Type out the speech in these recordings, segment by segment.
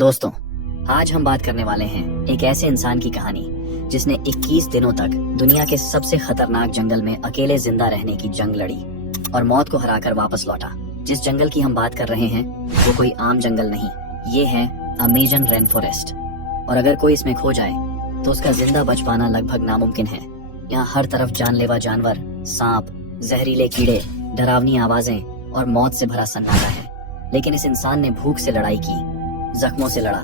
दोस्तों, आज हम बात करने वाले हैं एक ऐसे इंसान की कहानी जिसने 21 दिनों तक दुनिया के सबसे खतरनाक जंगल में अकेले जिंदा रहने की जंग लड़ी और मौत को हराकर वापस लौटा। जिस जंगल की हम बात कर रहे हैं वो कोई आम जंगल नहीं, ये है अमेजन रेन फॉरेस्ट। और अगर कोई इसमें खो जाए तो उसका जिंदा बच पाना लगभग नामुमकिन है। यहाँ हर तरफ जानलेवा जानवर, सांप, जहरीले कीड़े, डरावनी आवाजें और मौत से भरा सन्नाटा है। लेकिन इस इंसान ने भूख से लड़ाई की, जख्मों से लड़ा,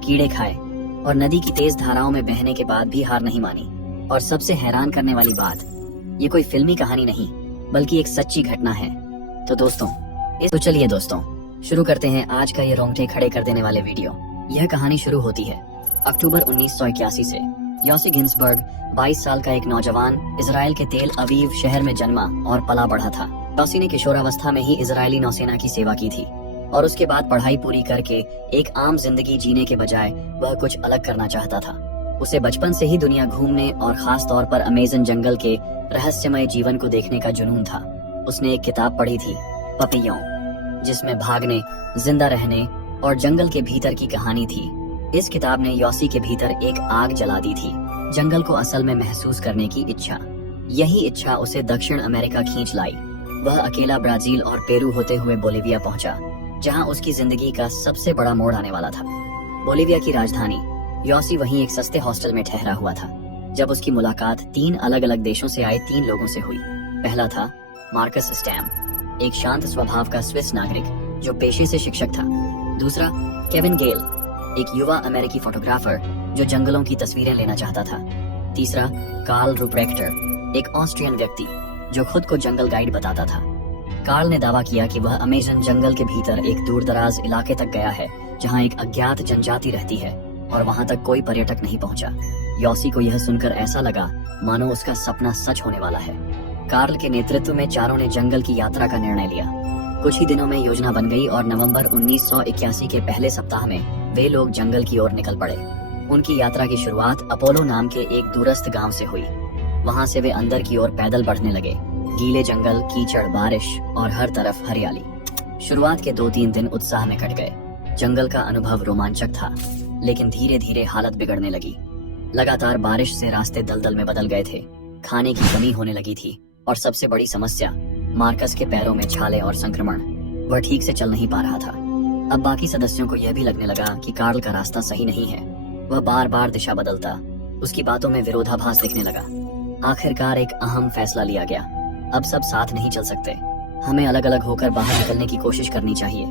कीड़े खाए और नदी की तेज धाराओं में बहने के बाद भी हार नहीं मानी। और सबसे हैरान करने वाली बात, ये कोई फिल्मी कहानी नहीं बल्कि एक सच्ची घटना है। तो चलिए दोस्तों, शुरू करते हैं आज का ये रोंगटे खड़े कर देने वाले वीडियो। यह कहानी शुरू होती है अक्टूबर 1981 से। योसी गिन्सबर्ग 22 साल का एक नौजवान इजराइल के तेल अवीव शहर में जन्मा और पला बढ़ा था। योसी ने किशोरावस्था में ही इजरायली नौसेना की सेवा की थी और उसके बाद पढ़ाई पूरी करके एक आम जिंदगी जीने के बजाय वह कुछ अलग करना चाहता था। उसे बचपन से ही दुनिया घूमने और खास तौर पर अमेजन जंगल के रहस्यमय जीवन को देखने का जुनून था। उसने एक किताब पढ़ी थी, पपियों, जिसमें भागने, जिंदा रहने और जंगल के भीतर की कहानी थी। इस किताब ने योसी के भीतर एक आग जला दी थी, जंगल को असल में महसूस करने की इच्छा। यही इच्छा उसे दक्षिण अमेरिका खींच लाई। वह अकेला ब्राजील और पेरू होते हुए बोलिविया पहुंचा, जहां उसकी जिंदगी का सबसे बड़ा मोड़ आने वाला था। बोलिविया की राजधानी योसी वहीं एक सस्ते हॉस्टल में ठहरा हुआ था जब उसकी मुलाकात 3 अलग अलग देशों से आए 3 लोगों से हुई। पहला था मार्कस स्टैम, एक शांत स्वभाव का स्विस नागरिक जो पेशे से शिक्षक था। दूसरा केविन गेल, एक युवा अमेरिकी फोटोग्राफर जो जंगलों की तस्वीरें लेना चाहता था। तीसरा कार्ल रूप्रेक्टर, एक ऑस्ट्रियन व्यक्ति जो खुद को जंगल गाइड बताता था। कार्ल ने दावा किया कि वह अमेजन जंगल के भीतर एक दूरदराज इलाके तक गया है जहां एक अज्ञात जनजाति रहती है और वहां तक कोई पर्यटक नहीं पहुंचा। योसी को यह सुनकर ऐसा लगा मानो उसका सपना सच होने वाला है। कार्ल के नेतृत्व में चारों ने जंगल की यात्रा का निर्णय लिया। कुछ ही दिनों में योजना बन गई और नवंबर 1981 के पहले सप्ताह में वे लोग जंगल की ओर निकल पड़े। उनकी यात्रा की शुरुआत अपोलो नाम के एक दूरस्थ गांव से हुई। वहां से वे अंदर की ओर पैदल बढ़ने लगे। गीले जंगल, कीचड़, बारिश और हर तरफ हरियाली। शुरुआत के 2-3 दिन उत्साह में कट गए। जंगल का अनुभव रोमांचक था, लेकिन धीरे धीरे हालत बिगड़ने लगी। लगातार बारिश से रास्ते दलदल में बदल गए थे, खाने की कमी होने लगी थी और सबसे बड़ी समस्या मार्कस के पैरों में छाले और संक्रमण। वह ठीक से चल नहीं पा रहा था। अब बाकी सदस्यों को यह भी लगने लगा कि कार्ल का रास्ता सही नहीं है। वह बार बार दिशा बदलता, उसकी बातों में विरोधाभास दिखने लगा। आखिरकार एक अहम फैसला लिया गया, अब सब साथ नहीं चल सकते, हमें अलग अलग होकर बाहर निकलने की कोशिश करनी चाहिए।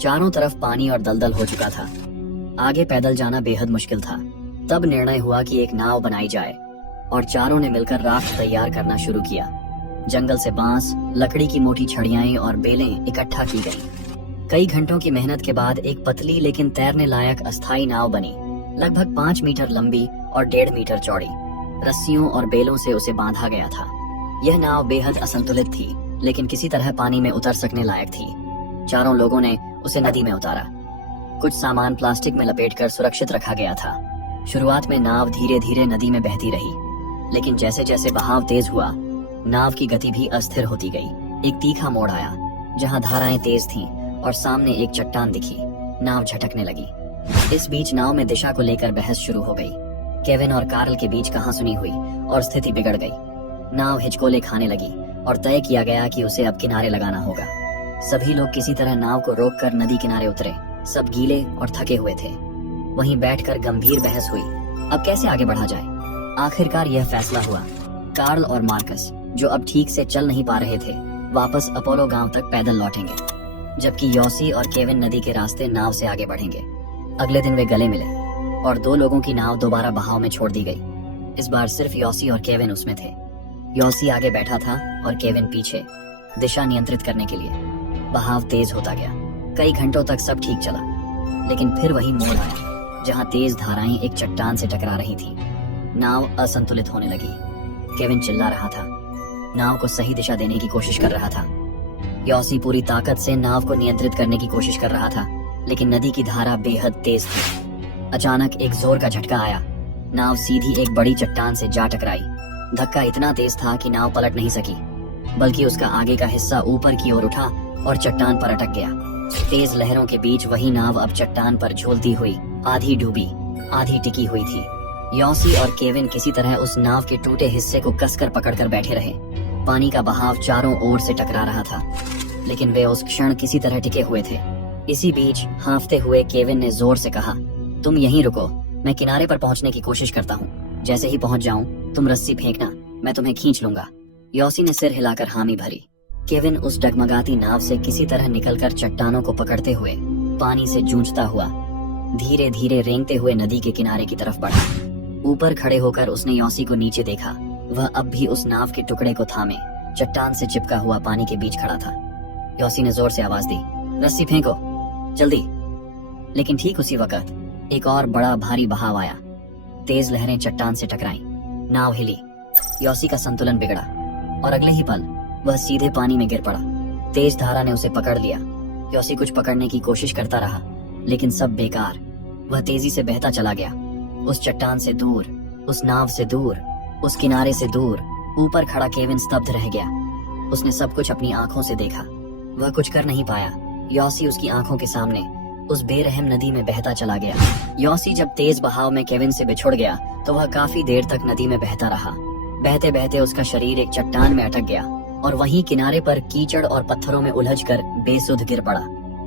चारों तरफ पानी और दलदल हो चुका था, आगे पैदल जाना बेहद मुश्किल था। तब निर्णय हुआ कि एक नाव बनाई जाए और चारों ने मिलकर राफ्ट तैयार करना शुरू किया। जंगल से बांस, लकड़ी की मोटी छड़ियाएं और बेलें इकट्ठा की गईं। कई घंटों की मेहनत के बाद एक पतली लेकिन तैरने लायक अस्थायी नाव बनी, लगभग 5 मीटर लंबी और 1.5 मीटर चौड़ी। रस्सियों और बेलों से उसे बांधा गया था। यह नाव बेहद असंतुलित थी, लेकिन किसी तरह पानी में उतर सकने लायक थी। चारों लोगों ने उसे नदी में उतारा। कुछ सामान प्लास्टिक में लपेटकर सुरक्षित रखा गया था। शुरुआत में नाव धीरे धीरे नदी में बहती रही, लेकिन जैसे जैसे बहाव तेज हुआ, नाव की गति भी अस्थिर होती गई। एक तीखा मोड़ आया जहां धाराएं तेज थीं और सामने एक चट्टान दिखी। नाव झटकने लगी। इस बीच नाव में दिशा को लेकर बहस शुरू हो गई। केविन और कार्ल के बीच कहासुनी हुई और स्थिति बिगड़ गई। नाव हिचकोले खाने लगी और तय किया गया कि उसे अब किनारे लगाना होगा। सभी लोग किसी तरह नाव को रोककर नदी किनारे उतरे। सब गीले और थके हुए थे। वहीं बैठकर गंभीर बहस हुई, अब कैसे आगे बढ़ा जाए। आखिरकार यह फैसला हुआ, कार्ल और मार्कस, जो अब ठीक से चल नहीं पा रहे थे, वापस अपोलो गांव तक पैदल लौटेंगे, जबकि योसी और केविन नदी के रास्ते नाव से आगे बढ़ेंगे। अगले दिन वे गले मिले और 2 लोगों की नाव दोबारा बहाव में छोड़ दी गई। इस बार सिर्फ योसी और केविन उसमें थे। योसी आगे बैठा था और केविन पीछे, दिशा नियंत्रित करने के लिए। बहाव तेज होता गया। कई घंटों तक सब ठीक चला, लेकिन फिर वही मोड़ आया जहां तेज धाराएं एक चट्टान से टकरा रही थी। नाव असंतुलित होने लगी। केविन चिल्ला रहा था, नाव को सही दिशा देने की कोशिश कर रहा था। योसी पूरी ताकत से नाव को नियंत्रित करने की कोशिश कर रहा था, लेकिन नदी की धारा बेहद तेज थी। अचानक एक जोर का झटका आया। नाव सीधी एक बड़ी चट्टान से जा टकराई। धक्का इतना तेज था कि नाव पलट नहीं सकी, बल्कि उसका आगे का हिस्सा ऊपर की ओर उठा और चट्टान पर अटक गया। तेज लहरों के बीच वही नाव अब चट्टान पर झूलती हुई, आधी डूबी आधी टिकी हुई थी। यॉसी और केविन किसी तरह उस नाव के टूटे हिस्से को कसकर पकड़कर बैठे रहे। पानी का बहाव चारों ओर से टकरा रहा था, लेकिन वे उस क्षण किसी तरह टिके हुए थे। इसी बीच हाँफते हुए केविन ने जोर से कहा, तुम यहीं रुको, मैं किनारे पर पहुंचने की कोशिश करता हूँ। जैसे ही पहुंच जाऊं, तुम रस्सी फेंकना, मैं तुम्हें खींच लूंगा। यॉसी ने सिर हिलाकर हामी भरी। केविन उस डगमगाती नाव से किसी तरह निकलकर चट्टानों को पकड़ते हुए पानी से जूझता हुआ धीरे धीरे रेंगते हुए नदी के किनारे की तरफ बढ़ा। ऊपर खड़े होकर उसने यॉसी को नीचे देखा। वह अब भी उस नाव के टुकड़े को थामे चट्टान से चिपका हुआ पानी के बीच खड़ा था। यॉसी ने जोर से आवाज दी, रस्सी फेंको, जल्दी। लेकिन ठीक उसी वक्त एक और बड़ा भारी बहाव आया। तेज लहरें चट्टान से टकराईं, नाव हिली, यॉसी का संतुलन बिगड़ा और अगले ही पल वह सीधे पानी में गिर पड़ा। तेज धारा ने उसे पकड़ लिया। यॉसी कुछ पकड़ने की कोशिश करता रहा, लेकिन सब बेकार। वह तेजी से बहता चला गया, उस चट्टान से दूर, उस नाव से दूर, उस किनारे से दूर। ऊपर खड़ा केविन स्तब्ध रह गया। उसने सब कुछ अपनी आंखों से देखा। वह कुछ कर नहीं पाया। यॉसी उसकी आंखों के सामने उस बेरहम नदी में बहता चला गया। यॉसी जब तेज बहाव में केविन से बिछुड़ गया तो वह काफी देर तक नदी में बहता रहा। बहते बहते उसका शरीर एक चट्टान में अटक गया और वहीं किनारे पर कीचड़ और पत्थरों में उलझकर बेसुध गिर पड़ा।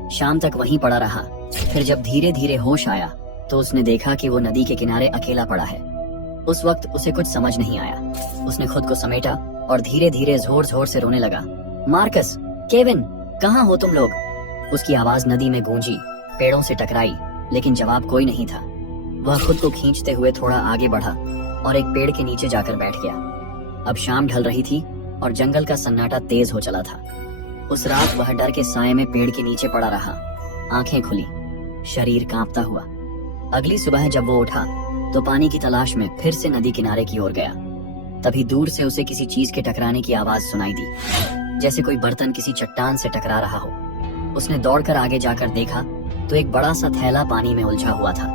शाम तक वहीं पड़ा रहा। फिर जब धीरे धीरे होश आया तो उसने देखा कि वो नदी के किनारे अकेला पड़ा है। उस वक्त उसे कुछ समझ नहीं आया। उसने खुद को समेटा और धीरे धीरे जोर जोर से रोने लगा। मार्कस, केविन, कहाँ हो तुम लोग? उसकी आवाज नदी में गूंजी, पेड़ों से टकराई, लेकिन जवाब कोई नहीं था। वह खुद को खींचते हुए थोड़ा आगे बढ़ा और एक पेड़ के नीचे जाकर बैठ गया। अब शाम ढल रही थी और जंगल का सन्नाटा तेज हो चला था। उस रात वह डर के साये में पेड़ के नीचे पड़ा रहा, आंखें खुली, शरीर कांपता हुआ। अगली सुबह जब वो उठा तो पानी की तलाश में फिर से नदी किनारे की ओर गया। तभी दूर से उसे किसी चीज के टकराने की आवाज सुनाई दी, जैसे कोई बर्तन किसी चट्टान से टकरा रहा हो। उसने दौड़कर आगे जाकर देखा तो एक बड़ा सा थैला पानी में उलझा हुआ था,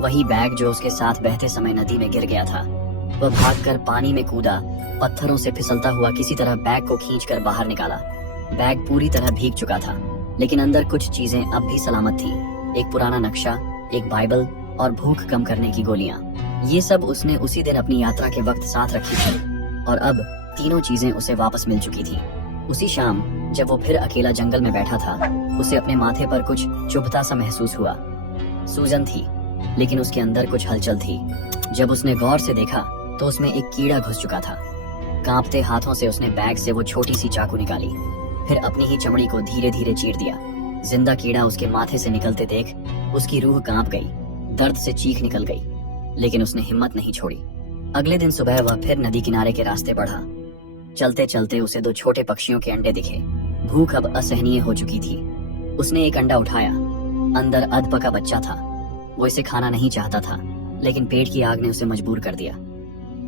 वही बैग जो उसके साथ बहते समय नदी में गिर गया था। वह भागकर पानी में कूदा, पत्थरों से फिसलता हुआ किसी तरह बैग को खींचकर बाहर निकाला। बैग पूरी तरह भीग चुका था, लेकिन अंदर कुछ चीजें अब भी सलामत थीं। एक पुराना नक्शा, एक बाइबल और भूख कम करने की गोलियां। ये सब उसने उसी दिन अपनी यात्रा के वक्त साथ रखी थी और अब तीनों चीजें उसे वापस मिल चुकी थी। उसी शाम जब वो फिर अकेला जंगल में बैठा था, उसे अपने माथे पर कुछ चुभता सा महसूस हुआ। सूजन थी, लेकिन उसके अंदर कुछ हलचल थी। जब उसने गौर से देखा तो उसमें एक कीड़ा घुस चुका था। कांपते हाथों से उसने बैग से वो छोटी सी चाकू निकाली, फिर अपनी ही चमड़ी को धीरे धीरे चीर दिया। जिंदा कीड़ा उसके माथे से निकलते देख उसकी रूह कांप गई, दर्द से चीख निकल गई, लेकिन उसने हिम्मत नहीं छोड़ी। अगले दिन सुबह वह फिर नदी किनारे के रास्ते बढ़ा। चलते चलते उसे दो छोटे पक्षियों के अंडे दिखे। भूख अब असहनीय हो चुकी थी। उसने एक अंडा उठाया, अंदर अध पका बच्चा था। वो इसे खाना नहीं चाहता था, लेकिन पेट की आग ने उसे मजबूर कर दिया।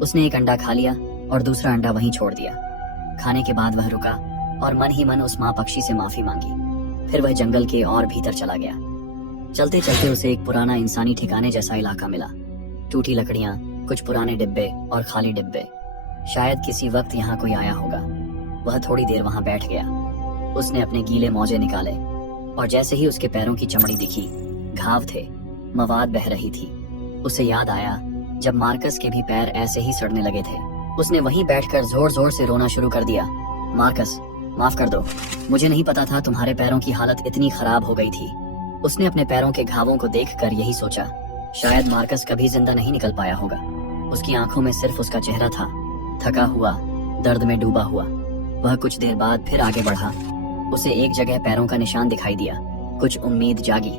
उसने एक अंडा खा लिया और दूसरा अंडा वहीं छोड़ दिया। खाने के बाद वह रुका और मन ही मन उस माँ पक्षी से माफी मांगी। फिर वह जंगल के और भीतर चला गया। चलते चलते उसे एक पुराना इंसानी ठिकाने जैसा इलाका मिला। टूटी लकड़ियां, कुछ पुराने डिब्बे और खाली डिब्बे। शायद किसी वक्त यहाँ कोई आया होगा। वह थोड़ी देर वहां बैठ गया। उसने अपने गीले मोजे निकाले और जैसे ही उसके पैरों की चमड़ी दिखी, घाव थे, मवाद बह रही थी। उसे याद आया जब मार्कस के भी पैर ऐसे ही सड़ने लगे थे। उसने वहीं बैठकर जोर जोर से रोना शुरू कर दिया। मार्कस, माफ कर दो, मुझे नहीं पता था तुम्हारे पैरों की हालत इतनी खराब हो गई थी। उसने अपने पैरों के घावों को देखकर यही सोचा, शायद मार्कस कभी जिंदा नहीं निकल पाया होगा। उसकी आंखों में सिर्फ उसका चेहरा था, थका हुआ, दर्द में डूबा हुआ। वह कुछ देर बाद फिर आगे बढ़ा। उसे एक जगह पैरों का निशान दिखाई दिया। कुछ उम्मीद जागी,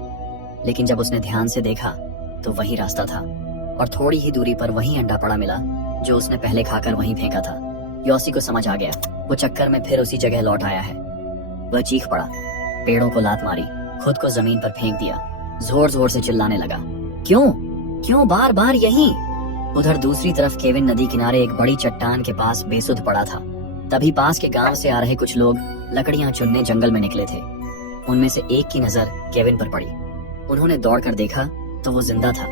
लेकिन जब उसने ध्यान से देखा तो वही रास्ता था और थोड़ी ही दूरी पर वही अंडा पड़ा मिला जो उसने पहले खाकर वहीं फेंका था। यॉसी को समझ आ गया, वो चक्कर में फिर उसी जगह लौट आया है। वह चीख पड़ा, पेड़ों को लात मारी, खुद को जमीन पर फेंक दिया, जोर जोर से चिल्लाने लगा, क्यों बार बार यहीं? उधर दूसरी तरफ केविन नदी किनारे एक बड़ी चट्टान के पास बेसुध पड़ा था। तभी पास के गांव से आ रहे कुछ लोग लकड़ियां चुनने जंगल में निकले थे। उनमें से एक की नजर केविन पर पड़ी। उन्होंने दौड़कर देखा तो वो जिंदा था,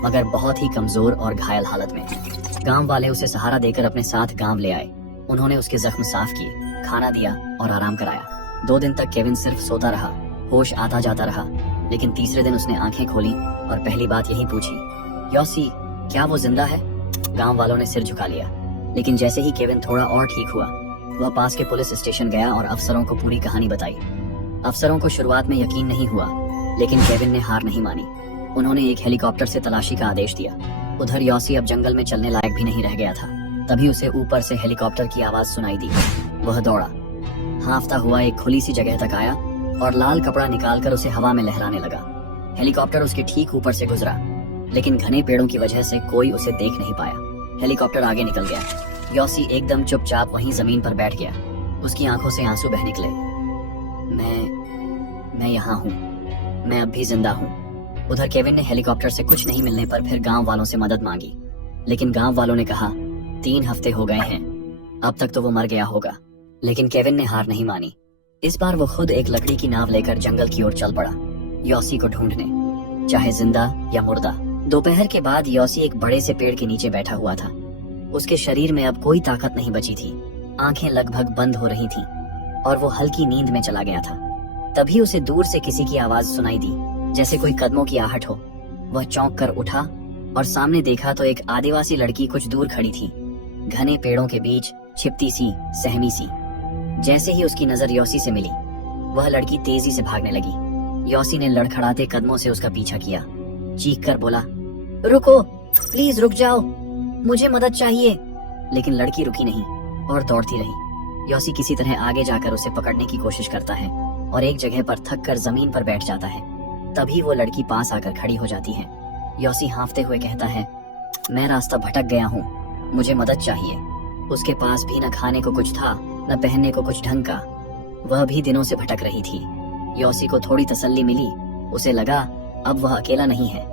मगर बहुत ही कमजोर और घायल हालत में। गांव वाले उसे सहारा देकर अपने साथ गांव ले आए। उन्होंने उसके जख्म साफ किए, खाना दिया और आराम कराया। 2 दिन तक केविन सिर्फ सोता रहा होश आता जाता रहा, लेकिन तीसरे दिन उसने आंखें खोली और पहली बात यही पूछी, यॉसी क्या वो जिंदा है? गांव वालों ने सिर झुका लिया, लेकिन जैसे ही केविन थोड़ा और ठीक हुआ, वह पास के पुलिस स्टेशन गया और अफसरों को पूरी कहानी बताई। अफसरों को शुरुआत में यकीन नहीं हुआ, लेकिन केविन ने हार नहीं मानी। उन्होंने एक हेलीकॉप्टर से तलाशी का आदेश दिया। उधर यॉसी अब जंगल में चलने लायक भी नहीं रह गया था। तभी उसे ऊपर से हेलीकॉप्टर की आवाज सुनाई दी। वह दौड़ा, हांफता हुआ एक खुली सी जगह तक आया और लाल कपड़ा निकालकर उसे हवा में लहराने लगा। हेलीकॉप्टर उसके ठीक ऊपर से गुजरा, लेकिन घने पेड़ों की वजह से कोई उसे देख नहीं पाया। हेलीकॉप्टर आगे निकल गया। यॉसी एकदम चुपचाप वहीं जमीन पर बैठ गया। उसकी आंखों से आंसू बह निकले। मैं यहाँ हूँ, मैं अब भी जिंदा हूँ। उधर केविन ने हेलीकॉप्टर से कुछ नहीं मिलने पर फिर गांव वालों से मदद मांगी, लेकिन गांव वालों ने कहा 3 हफ्ते हो गए हैं, अब तक तो वो मर गया होगा। लेकिन केविन ने हार नहीं मानी। इस बार वो खुद एक लकड़ी की नाव लेकर जंगल की ओर चल पड़ा, यॉसी को ढूंढने, चाहे जिंदा या मुर्दा। दोपहर के बाद यॉसी एक बड़े से पेड़ के नीचे बैठा हुआ था। उसके शरीर में अब कोई ताकत नहीं बची थी, आंखें लगभग बंद हो रही थीं और वो हल्की नींद में चला गया था। तभी उसे दूर से किसी की आवाज सुनाई दी, जैसे कोई कदमों की आहट हो। वह चौंक कर उठा और सामने देखा तो एक आदिवासी लड़की कुछ दूर खड़ी थी, घने पेड़ों के बीच छिपती सी, सहमी सी। जैसे ही उसकी नजर यॉसी से मिली, वह लड़की तेजी से भागने लगी। यॉसी ने लड़खड़ाते कदमों से उसका पीछा किया, चीख कर बोला, रुको, प्लीज रुक जाओ, मुझे मदद चाहिए। लेकिन लड़की रुकी नहीं और दौड़ती रही। यॉसी किसी तरह आगे जाकर उसे पकड़ने की कोशिश करता है और एक जगह पर थक कर जमीन पर बैठ जाता है। तभी वो लड़की पास आकर खड़ी हो जाती है। यॉसी हांफते हुए कहता है, मैं रास्ता भटक गया हूँ, मुझे मदद चाहिए। उसके पास भी न खाने को कुछ था, न पहनने को कुछ ढंग का। वह भी दिनों से भटक रही थी। यॉसी को थोड़ी तसल्ली मिली। उसे लगा अब वह अकेला नहीं है।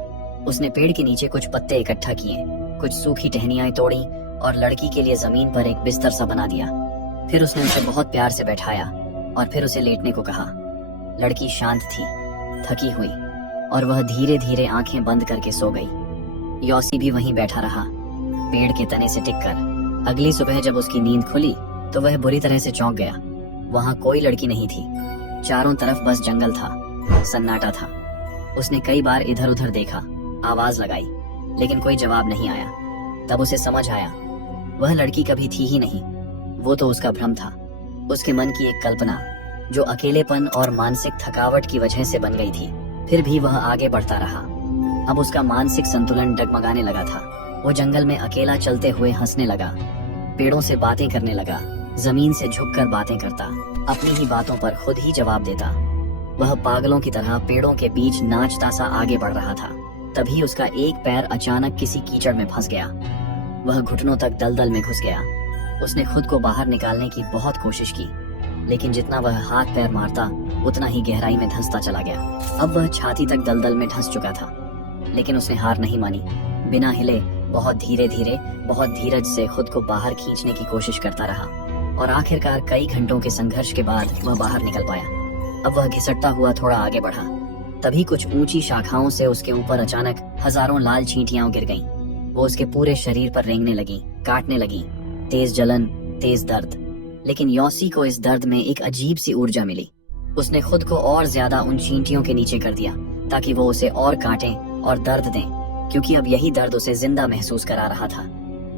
उसने पेड़ के नीचे कुछ पत्ते इकट्ठा किए, कुछ सूखी टहनियां तोड़ी और लड़की के लिए जमीन पर एक बिस्तर सा बना दिया। फिर उसने उसे बहुत प्यार से बैठाया और फिर उसे लेटने को कहा। लड़की शांत थी, थकी हुई, और वह धीरे धीरे आंखें बंद करके सो गई। यॉसी भी वहीं बैठा रहा, पेड़ के तने से टिककर। अगली सुबह जब उसकी नींद खुली तो वह बुरी तरह से चौंक गया। वहां कोई लड़की नहीं थी, चारों तरफ बस जंगल था, सन्नाटा था। उसने कई बार इधर उधर देखा, आवाज लगाई, लेकिन कोई जवाब नहीं आया। तब उसे समझ आया, वह लड़की कभी थी ही नहीं, वो तो उसका भ्रम था, उसके मन की एक कल्पना जो अकेलेपन और मानसिक थकावट की वजह से बन गई थी। फिर भी वह आगे बढ़ता रहा। अब उसका मानसिक संतुलन डगमगाने लगा था। वो जंगल में अकेला चलते हुए हंसने लगा, पेड़ों से बातें करने लगा, जमीन से झुककर बातें करता, अपनी ही बातों पर खुद ही जवाब देता। वह पागलों की तरह पेड़ों के बीच नाचता सा आगे बढ़ रहा था। तभी उसका एक पैर अचानक किसी कीचड़ में फंस गया। वह घुटनों तक दलदल में घुस गया। उसने खुद को बाहर निकालने की बहुत कोशिश की, लेकिन जितना वह हाथ पैर मारता उतना ही गहराई में धंसता चला गया। अब वह छाती तक दलदल में धंस चुका था, लेकिन उसने हार नहीं मानी। बिना हिले बहुत धीरे धीरे, बहुत धीरज से खुद को बाहर खींचने की कोशिश करता रहा और आखिरकार कई घंटों के संघर्ष के बाद वह बाहर निकल पाया। अब वह घिसटता हुआ थोड़ा आगे बढ़ा। तभी कुछ ऊंची शाखाओं से उसके ऊपर अचानक हजारों लाल चींटियां गिर गईं। वो उसके पूरे शरीर पर रेंगने लगी, काटने लगी। तेज जलन, तेज दर्द। लेकिन यॉसी को इस दर्द में एक अजीब सी ऊर्जा मिली। उसने खुद को और ज्यादा उन चींटियों के नीचे कर दिया ताकि वो उसे और काटें और दर्द दें, क्योंकि अब यही दर्द उसे जिंदा महसूस करा रहा था।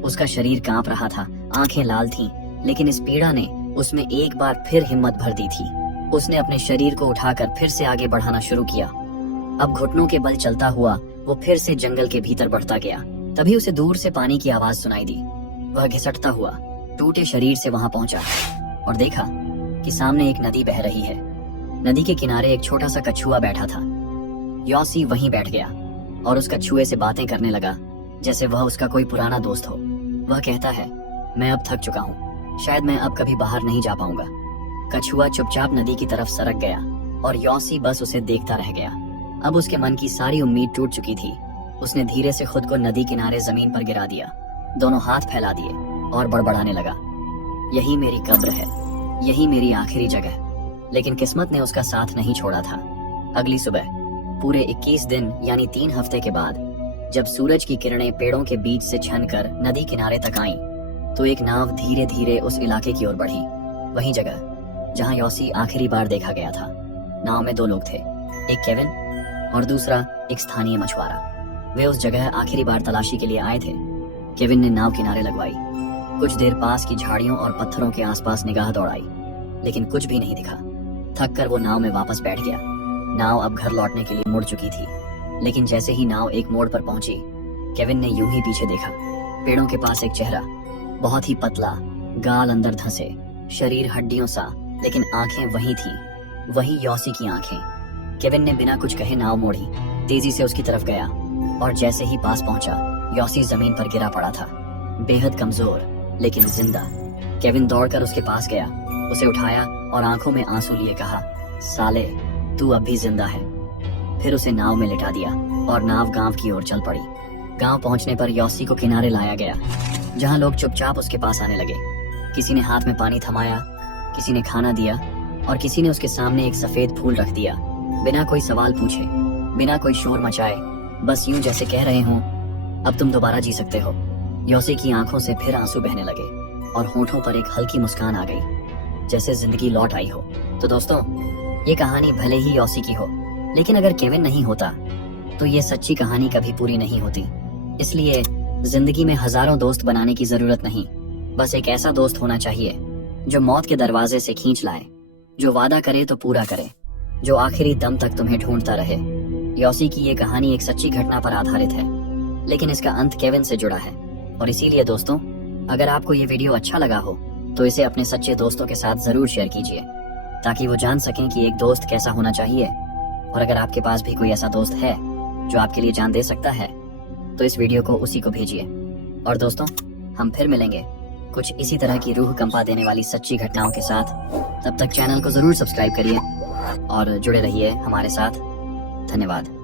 उसका शरीर कांप रहा था, आंखें लाल थीं, लेकिन इस पीड़ा ने उसमें एक बार फिर हिम्मत भर दी थी। उसने अपने शरीर को उठाकर फिर से आगे बढ़ाना शुरू किया। अब घुटनों के बल चलता हुआ वो फिर से जंगल के भीतर बढ़ता गया। तभी उसे दूर से पानी की आवाज सुनाई दी। वह घिसटता हुआ टूटे शरीर से वहां पहुंचा और देखा कि सामने एक नदी बह रही है। नदी के किनारे एक छोटा सा कछुआ बैठा था। यॉसी वहीं बैठ गया और उस कछुए से बातें करने लगा जैसे वह उसका कोई पुराना दोस्त हो। वह कहता है, मैं अब थक चुका हूँ, शायद मैं अब कभी बाहर नहीं जा पाऊंगा। कछुआ चुपचाप नदी की तरफ सरक गया और यॉसी बस उसे देखता रह गया। अब उसके मन की सारी उम्मीद टूट चुकी थी। उसने धीरे से खुद को नदी किनारे जमीन पर गिरा दिया, दोनों हाथ फैला दिए और बड़बड़ाने लगा, यही मेरी कब्र है, यही मेरी आखिरी जगह। लेकिन किस्मत ने उसका साथ नहीं छोड़ा था। अगली सुबह पूरे 21 दिन यानी 3 हफ्ते के बाद जब सूरज की किरणें पेड़ों के बीच से छनकर नदी किनारे तक आईं, तो एक नाव धीरे धीरे उस इलाके की ओर बढ़ी, वही जगह जहां यॉसी आखिरी बार देखा गया था। नाव में दो लोग थे, एक केविन और दूसरा एक स्थानीय मछुआरा। वे उस जगह आखिरी बार तलाशी के लिए आए थे। केविन ने नाव किनारे लगवाई, कुछ देर पास की झाड़ियों और पत्थरों के आसपास निगाह दौड़ाई, लेकिन कुछ भी नहीं दिखा। थक कर वो नाव में वापस बैठ गया। नाव अब घर लौटने के लिए मुड़ चुकी थी, लेकिन जैसे ही नाव एक मोड़ पर पहुंची, केविन ने यूं ही पीछे देखा। पेड़ों के पास एक चेहरा, बहुत ही पतला, गाल अंदर धंसे, शरीर हड्डियों सा, लेकिन आंखें वही थी, वही यॉसी की आंखें। केविन ने बिना कुछ कहे नाव मोड़ी, तेजी से उसकी तरफ गया और जैसे ही पास पहुंचा, यॉसी जमीन पर गिरा पड़ा था, बेहद कमजोर लेकिन जिंदा। केविन दौड़कर उसके पास गया, उसे उठाया और आंखों में आंसू लिए कहा, साले, तू अब भी जिंदा है। फिर उसे नाव में लिटा दिया और नाव गांव की ओर चल पड़ी। गांव पहुंचने पर यॉसी को किनारे लाया गया, जहां लोग चुपचाप उसके पास आने लगे। किसी ने हाथ में पानी थमाया, किसी ने खाना दिया और किसी ने उसके सामने एक सफेद फूल रख दिया, बिना कोई सवाल पूछे, बिना कोई शोर मचाए, बस यूं जैसे कह रहे हों, अब तुम दोबारा जी सकते हो। यॉसी की आंखों से फिर आंसू बहने लगे और होठों पर एक हल्की मुस्कान आ गई, जैसे जिंदगी लौट आई हो। तो दोस्तों, ये कहानी भले ही यॉसी की हो, लेकिन अगर केविन नहीं होता तो ये सच्ची कहानी कभी पूरी नहीं होती। इसलिए जिंदगी में हजारों दोस्त बनाने की जरूरत नहीं, बस एक ऐसा दोस्त होना चाहिए जो मौत के दरवाजे से खींच लाए, जो वादा करे तो पूरा करे, जो आखिरी दम तक तुम्हें ढूंढता रहे। यॉसी की ये कहानी एक सच्ची घटना पर आधारित है, लेकिन इसका अंत केविन से जुड़ा है। और इसीलिए दोस्तों, अगर आपको ये वीडियो अच्छा लगा हो तो इसे अपने सच्चे दोस्तों के साथ जरूर शेयर कीजिए, ताकि वो जान सकें कि एक दोस्त कैसा होना चाहिए। और अगर आपके पास भी कोई ऐसा दोस्त है जो आपके लिए जान दे सकता है, तो इस वीडियो को उसी को भेजिए। और दोस्तों, हम फिर मिलेंगे कुछ इसी तरह की रूह कंपा देने वाली सच्ची घटनाओं के साथ। तब तक चैनल को जरूर सब्सक्राइब करिए और जुड़े रहिए हमारे साथ। धन्यवाद।